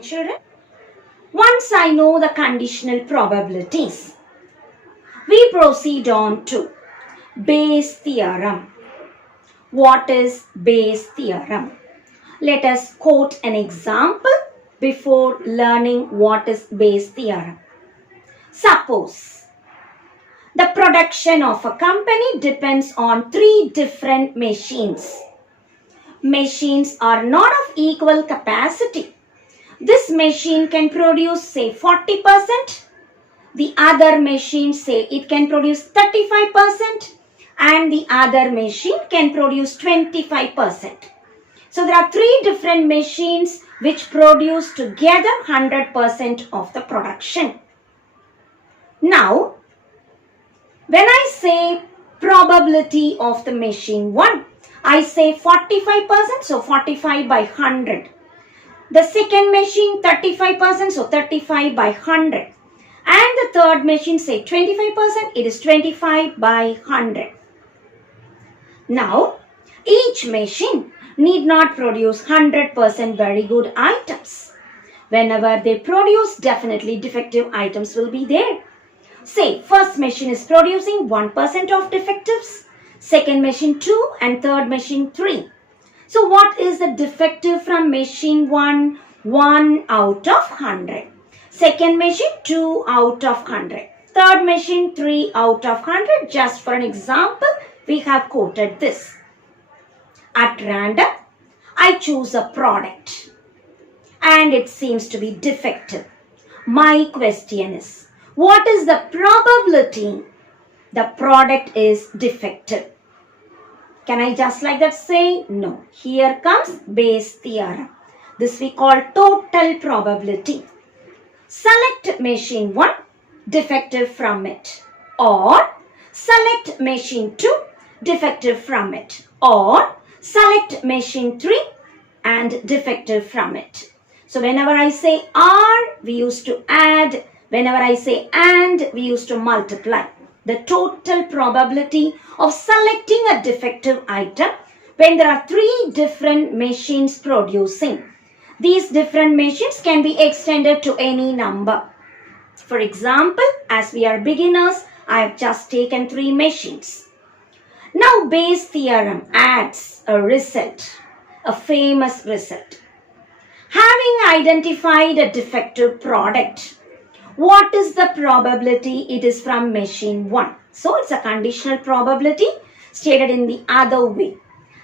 morning, children. Once I know the conditional probabilities, we proceed on to Bayes theorem. What is Bayes theorem? Let us quote an example before learning what is Bayes theorem. Suppose the production of a company depends on 3 different machines. Machines are not of equal capacity. This machine can produce say 40%. The other machine say it can produce 35%. And the other machine can produce 25%. So there are 3 different machines which produce together 100% of the production. Now, when I say probability of the machine 1, I say 45%, so 45 by 100. The second machine 35%, so 35 by 100. And the third machine say 25%, it is 25 by 100. Now, each machine need not produce 100% very good items. Whenever they produce, definitely defective items will be there. Say, first machine is producing 1% of defectives, second machine 2 and third machine 3. So what is the defective from machine 1? 1 out of 100. Second machine 2 out of 100. Third machine 3 out of 100. Just for an example, we have quoted this. At random, I choose a product and it seems to be defective. My question is, what is the probability the product is defective? Can I just like that say? No. Here comes Bayes theorem. This we call total probability. Select machine 1, defective from it. Or select machine 2, defective from it. Or select machine 3 and defective from it. So whenever I say or, we used to add. Whenever I say and, we used to multiply. The total probability of selecting a defective item when there are 3 different machines producing. These different machines can be extended to any number. For example, as we are beginners, I have just taken 3 machines. Now Bayes theorem adds a result, a famous result. Having identified a defective product, what is the probability it is from machine 1? So it's a conditional probability stated in the other way.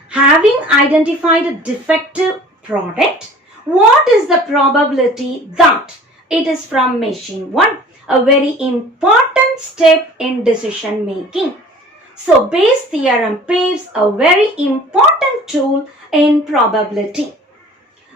Having identified a defective product, what is the probability that it is from machine 1? A very important step in decision making. So Bayes theorem paves a very important tool in probability.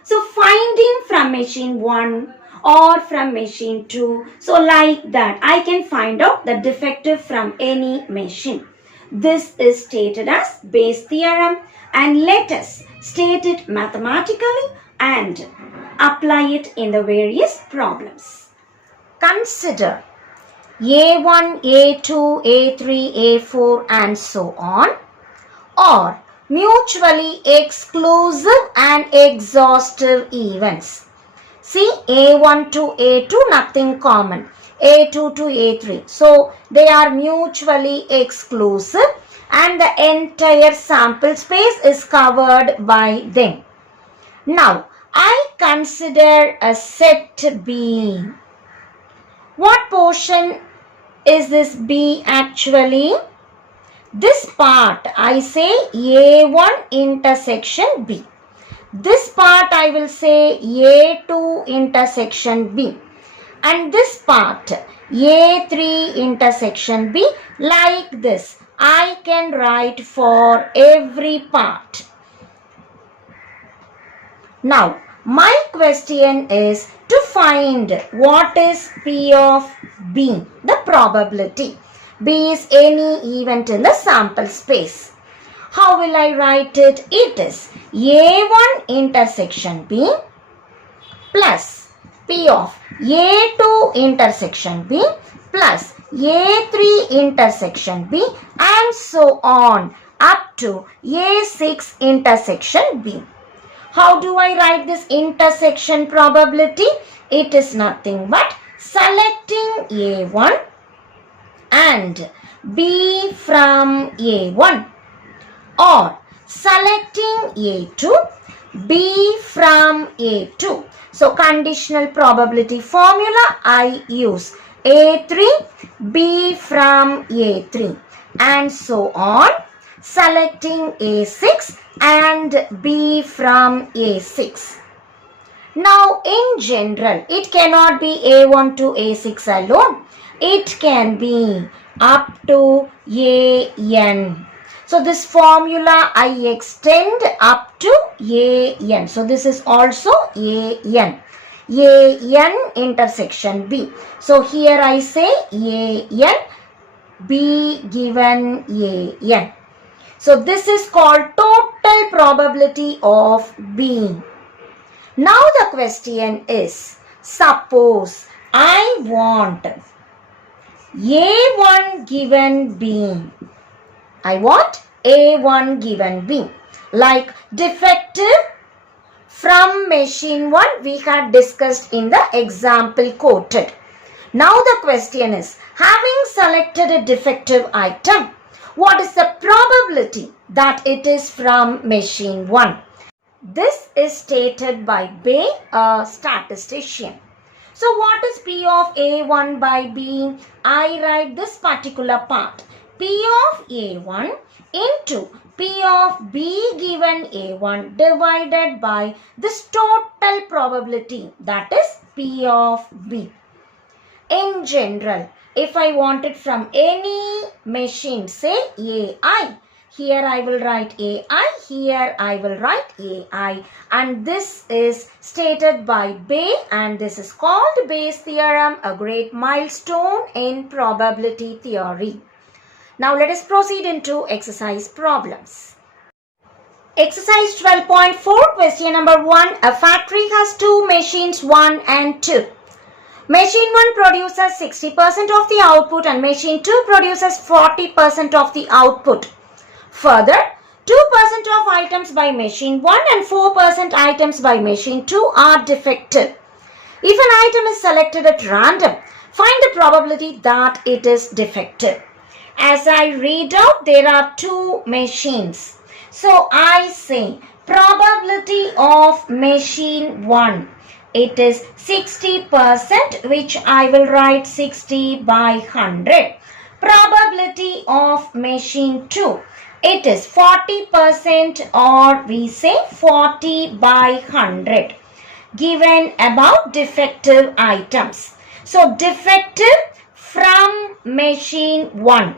So finding from machine 1 or from machine 2. So like that, I can find out the defective from any machine. This is stated as Bayes theorem, and let us state it mathematically and apply it in the various problems. Consider A1, A2, A3, A4 and so on or mutually exclusive and exhaustive events. See, A1 to A2, nothing common. A2 to A3. So, they are mutually exclusive and the entire sample space is covered by them. Now, I consider a set B. What portion is this B actually? This part, I say A1 intersection B. This part I will say A2 intersection B. And this part A3 intersection B. Like this, I can write for every part. Now, my question is to find what is P of B, the probability. B is any event in the sample space. How will I write it? It is A1 intersection B plus P of A2 intersection B plus A3 intersection B and so on up to A6 intersection B. How do I write this intersection probability? It is nothing but selecting A1 and B from A1 or selecting A2, B from A2. So conditional probability formula I use A3, B from A3 and so on, selecting A6 and B from A6. Now in general, it cannot be A1 to A6 alone. It can be up to AN. So this formula I extend up to AN. So this is also AN. AN intersection B. So here I say AN, B given AN. So this is called total probability of B. Now the question is, suppose I want A1 given B. I want A1 given B. Like defective from machine 1 we had discussed in the example quoted. Now the question is, having selected a defective item, what is the probability that it is from machine 1? This is stated by Baye, a statistician. So what is P of A1 by B? I write this particular part. P of A1 into P of B given A1 divided by this total probability, that is P of B. In general, if I want it from any machine, say AI, here I will write AI, here I will write AI, and this is stated by Baye and this is called Bayes theorem, a great milestone in probability theory. Now let us proceed into exercise problems. Exercise 12.4, question number 1. A factory has two machines 1 and 2. Machine 1 produces 60% of the output and machine 2 produces 40% of the output. Further, 2% of items by machine 1 and 4% items by machine 2 are defective. If an item is selected at random, find the probability that it is defective. As I read out, there are two machines. So I say probability of machine 1. It is 60%, which I will write 60 by 100. Probability of machine 2. It is 40% or we say 40 by 100. Given about defective items. So defective from machine 1.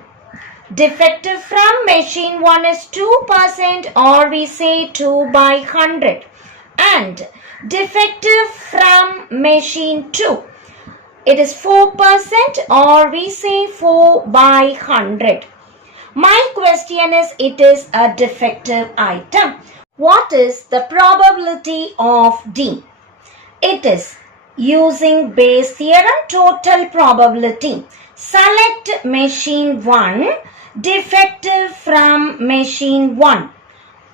Defective from machine 1 is 2% or we say 2 by 100. And defective from machine 2. It is 4% or we say 4 by 100. My question is, it is a defective item. What is the probability of D? It is using Bayes theorem total probability. Select machine 1 defective from machine 1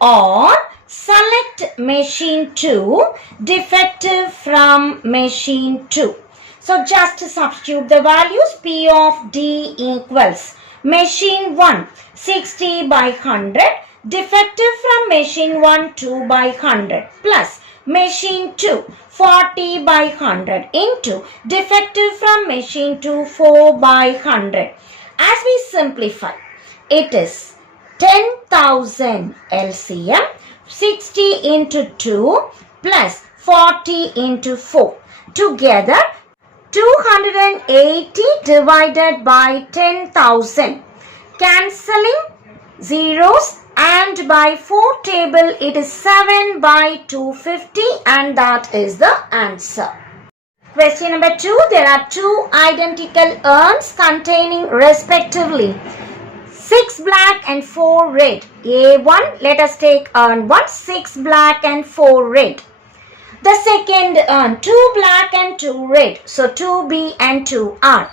or select machine 2 defective from machine 2. So just substitute the values. P of D equals machine 1 60 by 100 defective from machine 1 2 by 100 plus machine 2 40 by 100 into defective from machine 2 4 by 100. As we simplify, it is 10,000 LCM 60 into 2 plus 40 into 4. Together 280 divided by 10,000. Cancelling zeros and by 4 table it is 7 by 250 and that is the answer. Question number 2. There are two identical urns containing respectively 6 black and 4 red. A1, let us take urn 1, 6 black and 4 red. The second urn, 2 black and 2 red. So 2B and 2R.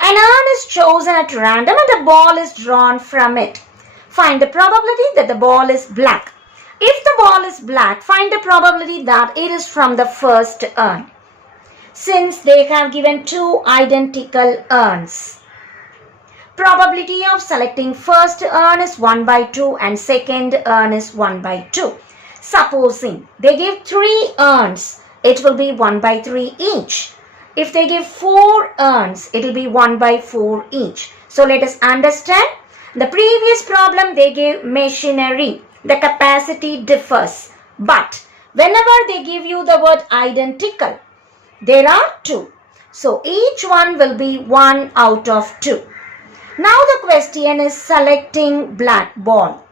An urn is chosen at random and a ball is drawn from it. Find the probability that the ball is black. If the ball is black, find the probability that it is from the first urn. Since they have given two identical urns, probability of selecting first urn is 1 by 2 and second urn is 1 by 2. Supposing they give 3 urns, it will be 1 by 3 each. If they give 4 urns, it will be 1 by 4 each. So let us understand. The previous problem they gave machinery. The capacity differs. But whenever they give you the word identical, there are 2. So each one will be 1 out of 2. Now the question is selecting black ball.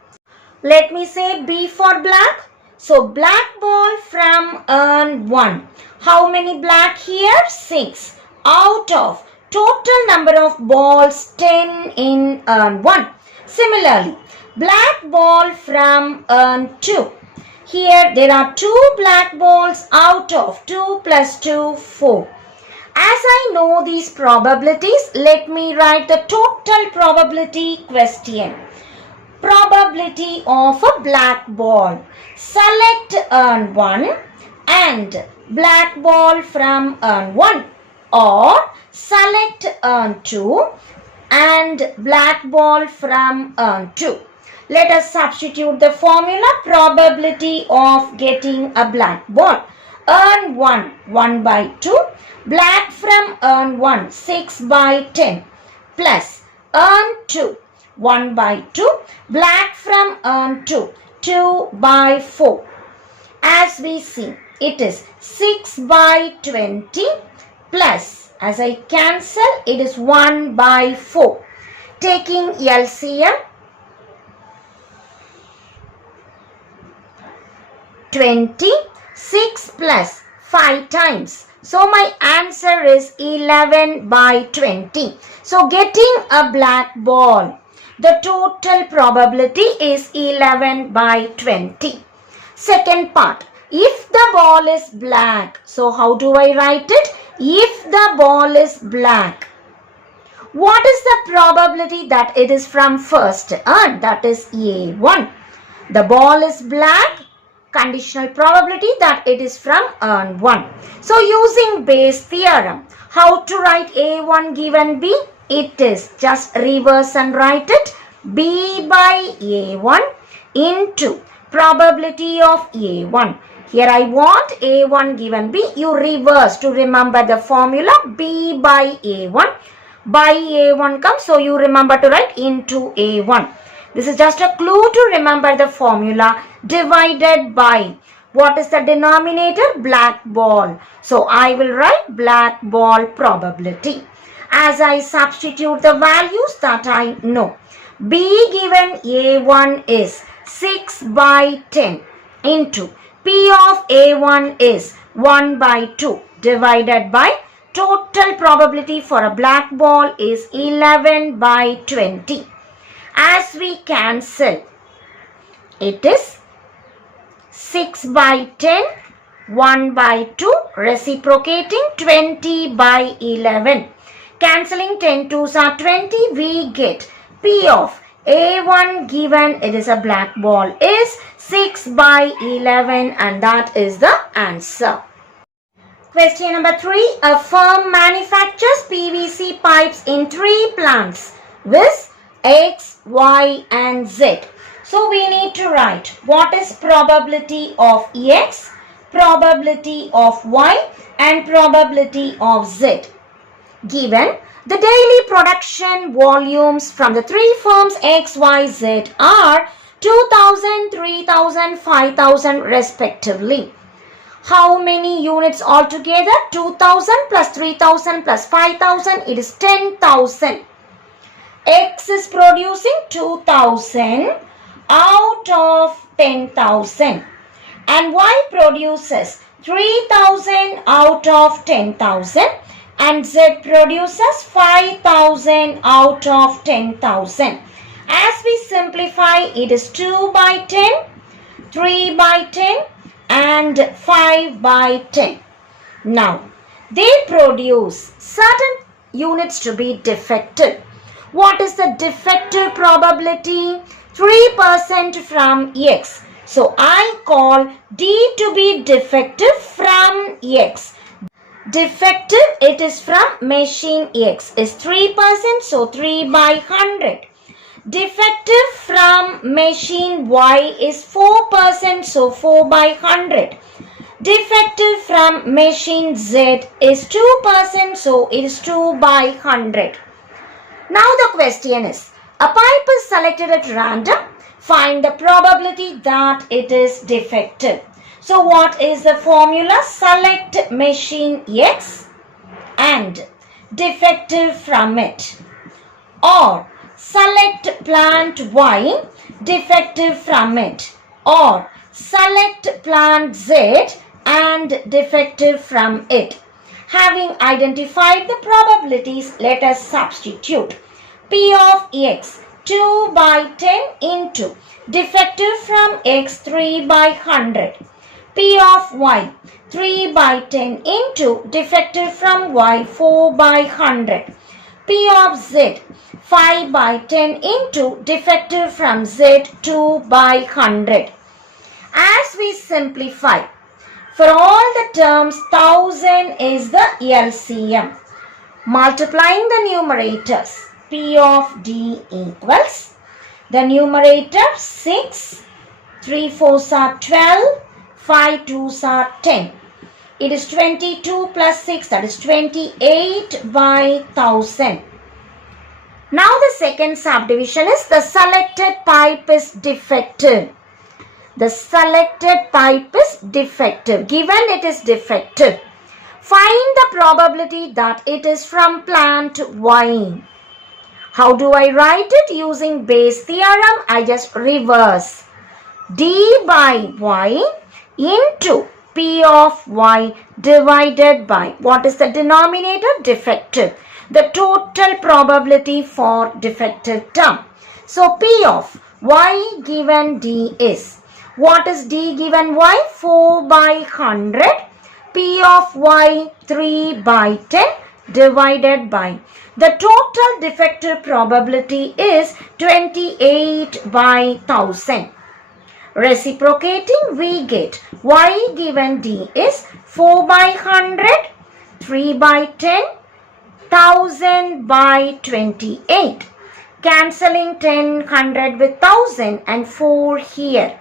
Let me say B for black. So black ball from urn 1. How many black here? 6. Out of total number of balls 10 in urn 1. Similarly, black ball from urn 2. Here there are 2 black balls out of 2 plus 2, 4. As I know these probabilities, let me write the total probability question. Probability of a black ball. Select urn 1 and black ball from urn 1, or select urn 2 and black ball from urn 2. Let us substitute the formula. Probability of getting a black ball. Urn 1, 1 by 2. Black from urn 1, 6 by 10. Plus urn 2, 1 by 2. Black from urn 2, 2 by 4. As we see, it is 6 by 20 plus, as I cancel, it is 1 by 4. Taking LCM, 26 plus 5 times. So my answer is 11 by 20. So getting a black ball, the total probability is 11 by 20. Second part, if the ball is black, so how do I write it? If the ball is black, what is the probability that it is from first urn? That is A1. The ball is black, conditional probability that it is from urn 1. So using Bayes theorem, how to write A1 given B? It is just reverse and write it. B by A1 into probability of A1. Here I want A1 given B. You reverse to remember the formula. B by A1. By A1 comes, so you remember to write into A1. This is just a clue to remember the formula. Divided by, what is the denominator? Black ball. So I will write black ball probability. As I substitute the values that I know. B given A1 is 6 by 10 into P of A1 is 1 by 2 divided by total probability for a black ball is 11 by 20. As we cancel, it is 6 by 10, 1 by 2, reciprocating 20 by 11. Cancelling 10 twos are 20, we get P of A1 given it is a black ball is 6 by 11, and that is the answer. Question number 3. A firm manufactures PVC pipes in 3 plants with X, Y and Z. So we need to write what is probability of X, probability of Y and probability of Z. Given the daily production volumes from the 3 firms X, Y, Z are 2000, 3000, 5000 respectively. How many units altogether? 2000 plus 3000 plus 5000, it is 10,000. X is producing 2000 out of 10,000 and Y produces 3000 out of 10,000 and Z produces 5000 out of 10,000. As we simplify, it is 2 by 10, 3 by 10 and 5 by 10. Now, they produce certain units to be defective. What is the defective probability? 3% from X. So I call D to be defective from X. Defective, it is from machine X, is 3%, so 3 by 100. Defective from machine Y is 4%, so 4 by 100. Defective from machine Z is 2%, so it is 2 by 100. Now the question is, a pipe is selected at random. Find the probability that it is defective. So what is the formula? Select machine X and defective from it. Or select plant Y, defective from it. Or select plant Z and defective from it. Having identified the probabilities, let us substitute. P of X 2 by 10 into defective from X 3 by 100. P of Y 3 by 10 into defective from Y 4 by 100. P of Z 5 by 10 into defective from Z 2 by 100. As we simplify, for all the terms 1000 is the LCM. Multiplying the numerators, P of D equals the numerator 6, 3 4s are 12, 5 2s are 10. It is 22 plus 6, that is 28 by 1000. Now the second subdivision is the selected pipe is defective. The selected pipe is defective. Given it is defective, find the probability that it is from plant Y. How do I write it? Using Bayes theorem, I just reverse. D by Y into P of Y divided by, what is the denominator? Defective. The total probability for defective term. So P of Y given D is, what is D given Y? 4 by 100. P of Y 3 by 10 divided by, the total defective probability is 28 by 1000. Reciprocating, we get Y given D is 4 by 100, 3 by 10, 1000 by 28. Cancelling 10, 100 with 1000 and 4 here.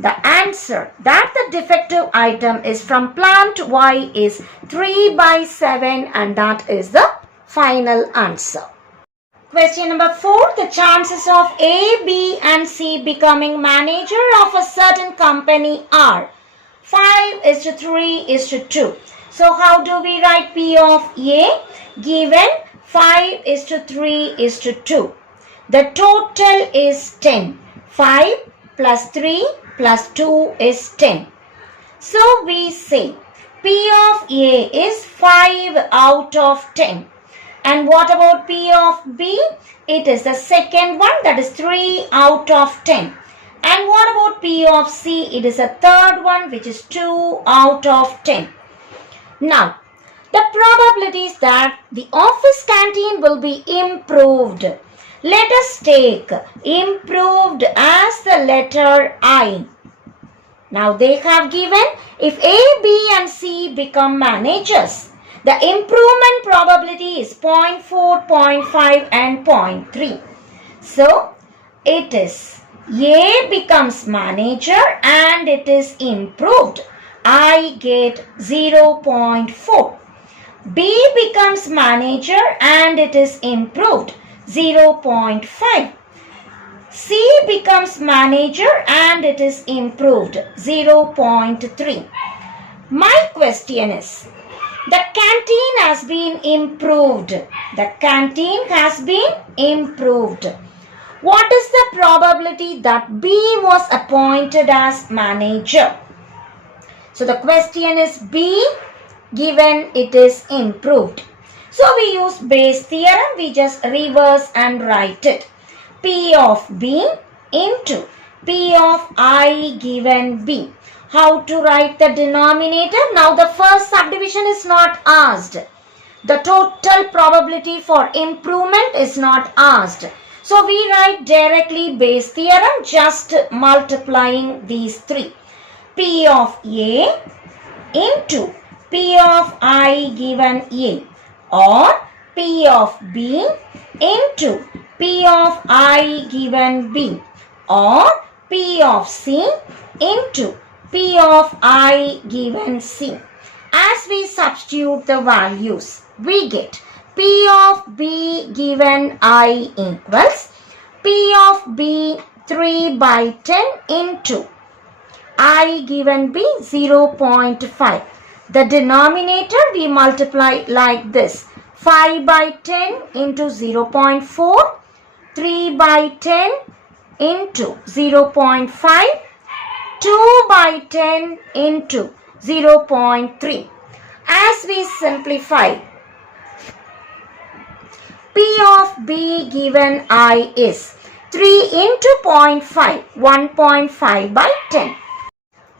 The answer that the defective item is from plant Y is 3 by 7, and that is the final answer. Question number 4. The chances of A, B and C becoming manager of a certain company are 5:3:2. So how do we write P of A? Given 5:3:2. The total is 10. 5 plus 3 plus 2 is 10. So we say P of A is 5 out of 10. And what about P of B? It is the second one, that is 3 out of 10. And what about P of C? It is a third one, which is 2 out of 10. Now, the probabilities that the office canteen will be improved. Let us take improved as the letter I. Now they have given, if A, B and C become managers, the improvement probability is 0.4, 0.5 and 0.3. So, it is A becomes manager and it is improved. I get 0.4. B becomes manager and it is improved. 0.5. C becomes manager and it is improved. 0.3. My question is, the canteen has been improved. The canteen has been improved. What is the probability that B was appointed as manager? So the question is B given it is improved. So we use Bayes theorem. We just reverse and write it. P of B into P of I given B. How to write the denominator? Now the first subdivision is not asked. The total probability for improvement is not asked. So we write directly Bayes theorem, just multiplying these three. P of A into P of I given A, or P of B into P of I given B, or P of C into P of I given C. As we substitute the values, we get P of B given I equals P of B 3 by 10 into I given B 0.5. The denominator we multiply like this. 5 by 10 into 0.4, 3 by 10 into 0.5, 2 by 10 into 0.3. As we simplify, P of B given I is 3 into 0.5, 1.5 by 10.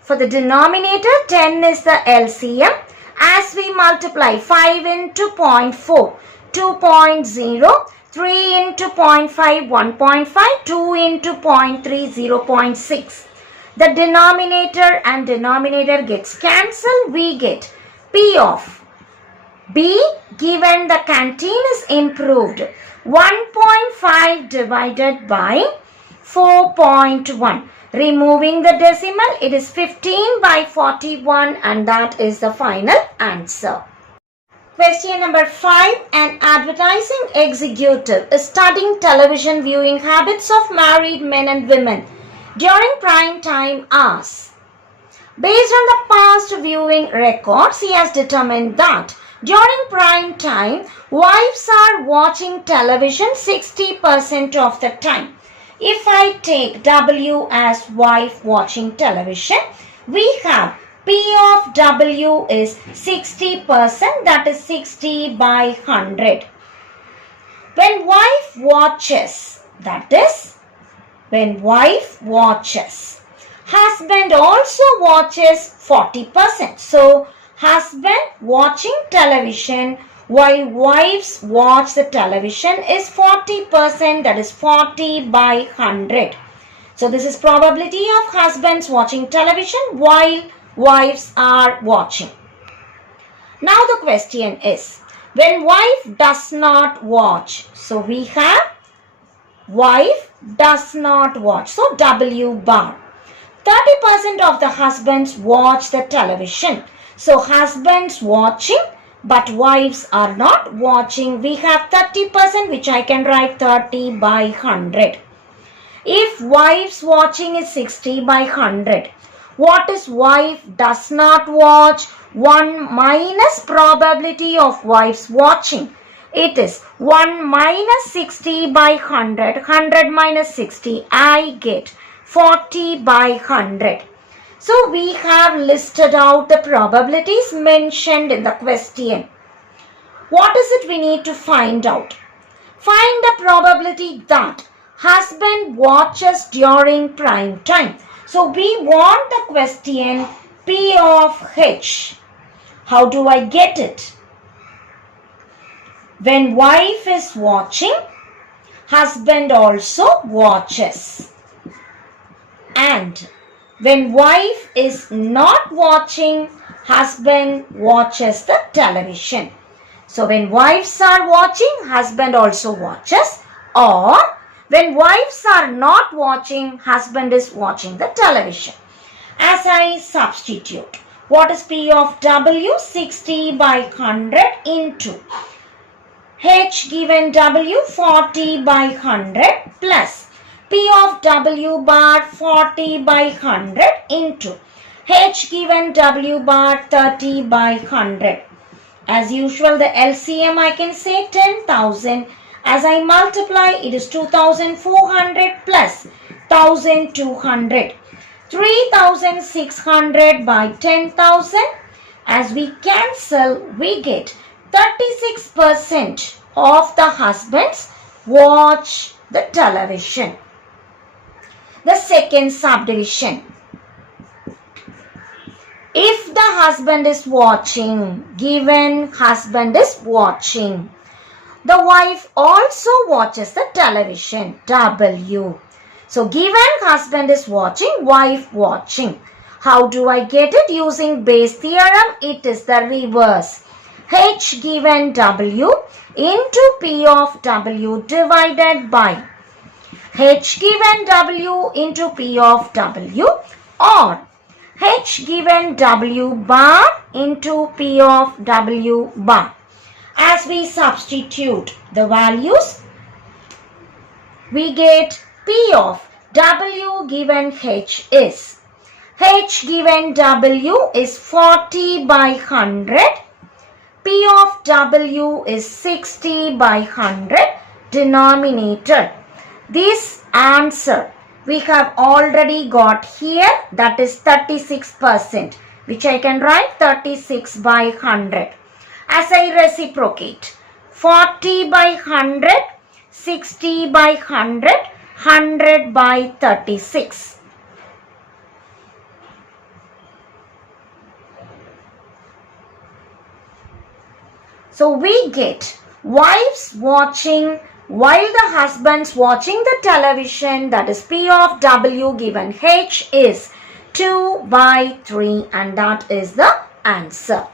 For the denominator, 10 is the LCM. As we multiply 5 into 0.4, 2.0, 3 into 0.5, 1.5, 2 into 0.3, 0.6. The denominator and denominator gets cancelled. We get P of B given the canteen is improved. 1.5 divided by 4.1. Removing the decimal, it is 15 by 41, and that is the final answer. Question number 5. An advertising executive is studying television viewing habits of married men and women during prime time hours. Based on the past viewing records, he has determined that during prime time, wives are watching television 60% of the time. If I take W as wife watching television, we have P of W is 60%, that is 60 by 100. When wife watches, that is, when wife watches, husband also watches 40%. So, husband watching television while wives watch the television is 40%, that is 40 by 100. So this is probability of husbands watching television while wives are watching. Now the question is, when wife does not watch, so we have wife does not watch, so W bar. 30% of the husbands watch the television. So husbands watching, but wives are not watching. We have 30%, which I can write 30 by 100. If wives watching is 60 by 100, what is wife does not watch? 1 minus probability of wives watching. It is 1 minus 60 by 100. 100 minus 60, I get 40 by 100. So we have listed out the probabilities mentioned in the question. What is it we need to find out? Find the probability that husband watches during prime time. So we want the question P of H. How do I get it? When wife is watching, husband also watches. And when wife is not watching, husband watches the television. So when wives are watching, husband also watches. Or when wives are not watching, husband is watching the television. As I substitute, what is P of W? 60 by 100 into H given W 40 by 100 plus P of W bar 40 by 100 into H given W bar 30 by 100. As usual, the LCM I can say 10,000. As I multiply, it is 2,400 plus 1,200. 3,600 by 10,000. As we cancel, we get 36% of the husbands watch the television. The second subdivision. If the husband is watching, given husband is watching, The wife also watches the television. W. So given husband is watching, wife watching. How do I get it? Using Bayes theorem, it is the reverse. H given W into P of W divided by H given W into P of W, or H given W bar into P of W bar. As we substitute the values, we get P of W given H given W is 40 by 100. P of W is 60 by 100. Denominator. This answer we have already got here, that is 36%, which I can write 36 by 100. As I reciprocate, 40 by 100, 60 by 100, 100 by 36. So we get wives watching while the husband's watching the television, that is P of W given H is 2 by 3, and that is the answer.